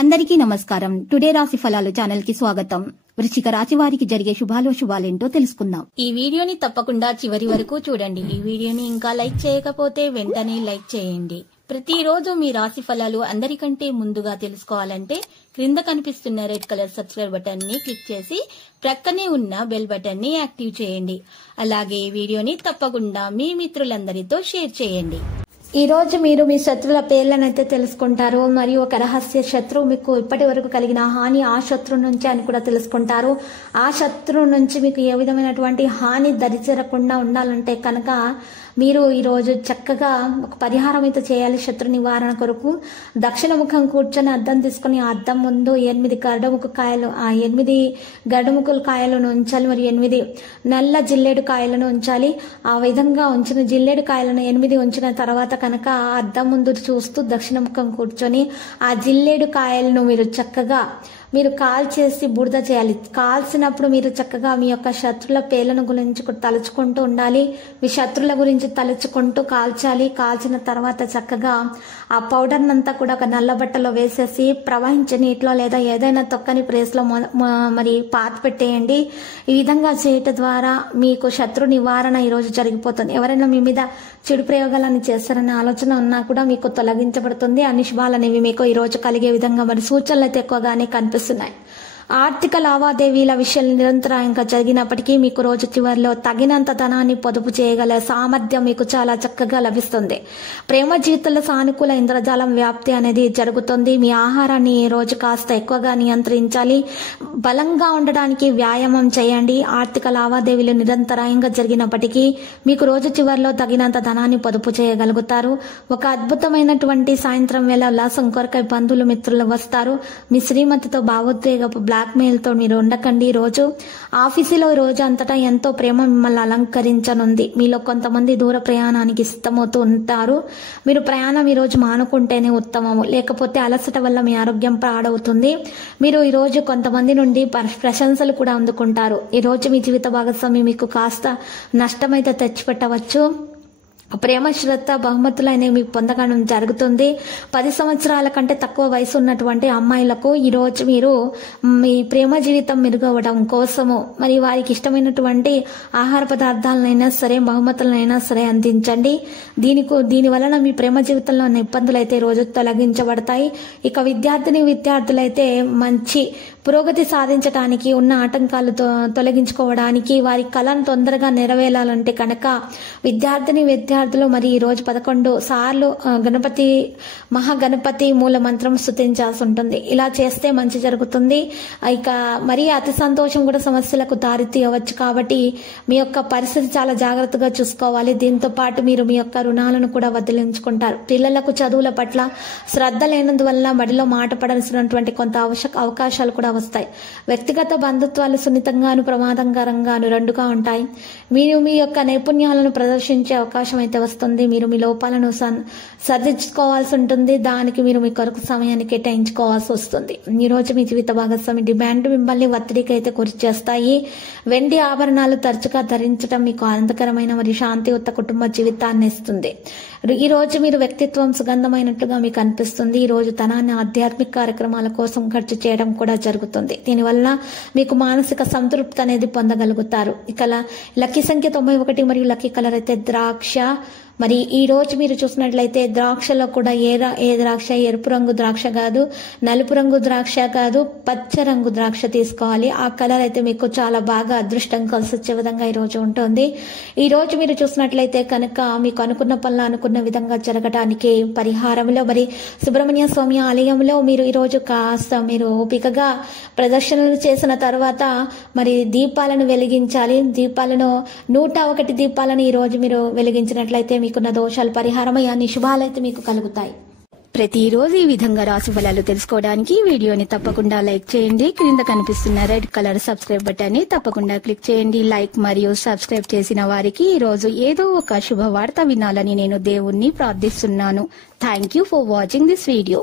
అందరికీ నమస్కారం. టుడే రాశి ఫలాలు ఛానల్ కి స్వాగతం. వృశ్చిక రాశి వారికి జరిగే శుభాలేంటో తెలుసుకుందాం. ఈ వీడియోని తప్పకుండా చివరి వరకు చూడండి. ఈ వీడియోని ఇంకా లైక్ చేయకపోతే వెంటనే లైక్ చేయండి. ప్రతిరోజు మీ రాశి ఫలాలు అందరికంటే ముందుగా తెలుసుకోవాలంటే క్రింద కనిపిస్తున్న రెడ్ కలర్ సబ్స్క్రైబ్ బటన్ ని క్లిక్ చేసి ప్రక్కనే ఉన్న బెల్ బటన్ ని యాక్టివ్ చేయండి. అలాగే ఈ వీడియోని తప్పకుండా మీ మిత్రులందరితో షేర్ చేయండి. ఈ రోజు మీరు మీ శత్రువుల పేర్లనైతే తెలుసుకుంటారు. మరియు ఒక రహస్య శత్రువు మీకు ఇప్పటి వరకు కలిగిన హాని ఆ శత్రువు నుంచి అని కూడా తెలుసుకుంటారు. ఆ శత్రువు నుంచి మీకు ఏ విధమైనటువంటి హాని దరిచేరకుండా ఉండాలంటే కనుక మీరు ఈరోజు చక్కగా ఒక పరిహారం అయితే చేయాలి. శత్రు నివారణ కొరకు దక్షిణ ముఖం కూర్చొని అద్దం తీసుకుని ఆ అద్దం ముందు 8 గడ్డముకు కాయలు, ఆ 8 గడ్డముకుల కాయలను ఉంచాలి. మరి 8 నల్ల జిల్లేడు కాయలను ఉంచాలి. ఆ విధంగా ఉంచిన జిల్లేడు కాయలను 8 ఉంచిన తర్వాత కనుక ఆ అద్దం ముందు చూస్తూ దక్షిణ ముఖం కూర్చొని ఆ జిల్లేడు కాయలను మీరు కాల్చేసి బూడిద చేయాలి. కాల్చినప్పుడు మీరు చక్కగా మీ యొక్క శత్రుల పేర్లను గురించి తలుచుకుంటూ ఉండాలి. మీ శత్రుల గురించి తలుచుకుంటూ కాల్చాలి. కాల్చిన తర్వాత చక్కగా ఆ పౌడర్ అంతా కూడా ఒక నల్ల బట్టలో వేసేసి ప్రవహించే నీటిలో లేదా ఏదైనా తొక్కని ప్లేస్లో మరి పాత పెట్టేయండి. ఈ విధంగా చేయటం ద్వారా మీకు శత్రు నివారణ ఈరోజు జరిగిపోతుంది. ఎవరైనా మీ మీద చెడు ప్రయోగాలను చేస్తారనే ఆలోచన ఉన్నా కూడా మీకు తొలగించబడుతుంది. అన్ని శుభాలనేవి మీకు ఈరోజు కలిగే విధంగా మరి సూచనలు అయితే ఎక్కువగానే కనిపిస్తున్నాయి. ఆర్థిక లావాదేవీల విషయాలు నిరంతరాయంగా జరిగినప్పటికీ మీకు రోజు చివరిలో తగినంత ధనాన్ని పొదుపు చేయగల సామర్థ్యం మీకు చాలా చక్కగా లభిస్తుంది. ప్రేమ జీవితంలో సానుకూల ఇంద్రజాలం వ్యాప్తి అనేది జరుగుతుంది. మీ ఆహారాన్ని ఈ రోజు కాస్త ఎక్కువగా నియంత్రించాలి. బలంగా ఉండడానికి వ్యాయామం చేయండి. ఆర్థిక లావాదేవీలు నిరంతరాయంగా జరిగినప్పటికీ మీకు రోజు చివరిలో తగినంత ధనాన్ని పొదుపు చేయగలుగుతారు. ఒక అద్భుతమైనటువంటి సాయంత్రం వేళ ఉల్లాసం కొరకై బంధువులు మిత్రులు వస్తారు. మీ శ్రీమతితో భావోద్వేగపు బ్లాక్మెయిల్ తో మీరు ఉండకండి. రోజు ఆఫీసులో రోజు అంతటా ఎంతో ప్రేమ మిమ్మల్ని అలంకరించనుంది. మీలో కొంతమంది దూర ప్రయాణానికి సిద్ధమవుతూ ఉంటారు. మీరు ప్రయాణం ఈ రోజు మానుకుంటేనే ఉత్తమము. లేకపోతే అలసట వల్ల మీ ఆరోగ్యం పాడవుతుంది. మీరు ఈ రోజు కొంతమంది నుండి ప్రశంసలు కూడా అందుకుంటారు. ఈ రోజు మీ జీవిత భాగస్వామి మీకు కాస్త నష్టమైతే తెచ్చిపెట్టవచ్చు. ప్రేమ శ్రద్ధ బహుమతులు అనేవి మీకు పొందడం జరుగుతుంది. 10 సంవత్సరాల కంటే తక్కువ వయసు ఉన్నటువంటి అమ్మాయిలకు ఈ రోజు మీరు మీ ప్రేమ జీవితం మెరుగవడం కోసము మరి వారికి ఇష్టమైనటువంటి ఆహార పదార్థాలనైనా సరే బహుమతులనైనా సరే అందించండి. దీని వలన మీ ప్రేమ జీవితంలో ఉన్న ఇబ్బందులు అయితే రోజు తొలగించబడతాయి. ఇక విద్యార్థులైతే మంచి పురోగతి సాధించడానికి ఉన్న ఆటంకాలు తొలగించుకోవడానికి వారి కళను తొందరగా నెరవేరాలంటే కనుక విద్యార్థులు మరి ఈ రోజు 11 సార్లు మహాగణపతి మూల మంత్రం స్తుతించాల్సి ఉంటుంది. ఇలా చేస్తే మంచి జరుగుతుంది. ఇక మరి అతి సంతోషం కూడా సమస్యలకు దారి తీయవచ్చు. కాబట్టి మీ యొక్క పరిస్థితి చాలా జాగ్రత్తగా చూసుకోవాలి. దీంతో పాటు మీరు మీ యొక్క రుణాలను కూడా వదిలించుకుంటారు. పిల్లలకు చదువుల పట్ల శ్రద్ధ లేనందువల్ల బడిలో మాట పడాల్సినటువంటి కొంత అవకాశాలు కూడా వస్తాయి. వ్యక్తిగత బంధుత్వాలు సున్నితంగాను ప్రమాదకరంగాను రెండుగా ఉంటాయి. మీరు మీ యొక్క నైపుణ్యాలను ప్రదర్శించే అవకాశం అయితే వస్తుంది. మీరు మీ లోపాలను సరిదిద్దుకోవాల్సి ఉంటుంది. దానికి మీరు మీ కొరకు సమయాన్ని కేటాయించుకోవాల్సి వస్తుంది. ఈ రోజు మీ జీవిత భాగస్వామి డిమాండ్ మిమ్మల్ని ఒత్తిడికి అయితే గురి చేస్తాయి. వెండి ఆభరణాలు తరచుగా ధరించడం మీకు ఆనందకరమైన మరియు శాంతియుత కుటుంబ జీవితాన్ని ఇస్తుంది. ఈ రోజు మీరు వ్యక్తిత్వం సుగంధమైనట్లుగా మీకు అనిపిస్తుంది. ఈ రోజు ధనాన్ని ఆధ్యాత్మిక కార్యక్రమాల కోసం ఖర్చు చేయడం కూడా జరుగుతుంది. దీనివల్ల మీకు మానసిక సంతృప్తి అనేది పొందగలుగుతారు. ఇక లక్కీ సంఖ్య 91 మరియు లక్కీ కలర్ అయితే ద్రాక్ష. మరి ఈ రోజు మీరు చూసినట్లయితే ద్రాక్షలో కూడా ఏ ద్రాక్ష ఎరుపు రంగు ద్రాక్ష కాదు, నలుపు రంగు ద్రాక్ష కాదు, పచ్చ రంగు ద్రాక్ష తీసుకోవాలి. ఆ కలర్ అయితే మీకు చాలా బాగా అదృష్టం కలిసి వచ్చే విధంగా ఈ రోజు ఉంటుంది. ఈ రోజు మీరు చూసినట్లయితే కనుక మీకు అనుకున్న పనులు అనుకున్న విధంగా జరగడానికి పరిహారంలో మరి సుబ్రహ్మణ్య స్వామి ఆలయంలో మీరు ఈ రోజు కాస్త మీరు ఓపికగా ప్రదర్శనలు చేసిన తర్వాత మరి దీపాలను వెలిగించాలి. 101 దీపాలను ఈ రోజు మీరు వెలిగించినట్లయితే మీకున్న దోషాలు పరిహారమై అన్ని శుభాలైతే మీకు కలుగుతాయి. ప్రతిరోజు ఈ విధంగా రాశి ఫలాలు తెలుసుకోవడానికి వీడియోని తప్పకుండా లైక్ చేయండి. క్రింద కనిపిస్తున్న రెడ్ కలర్ సబ్స్క్రైబ్ బటన్ ని తప్పకుండా క్లిక్ చేయండి. లైక్ మరియు సబ్స్క్రైబ్ చేసిన వారికి ఈ రోజు ఏదో ఒక శుభవార్త వినాలని నేను దేవుణ్ణి ప్రార్థిస్తున్నాను. Thank you for watching this video.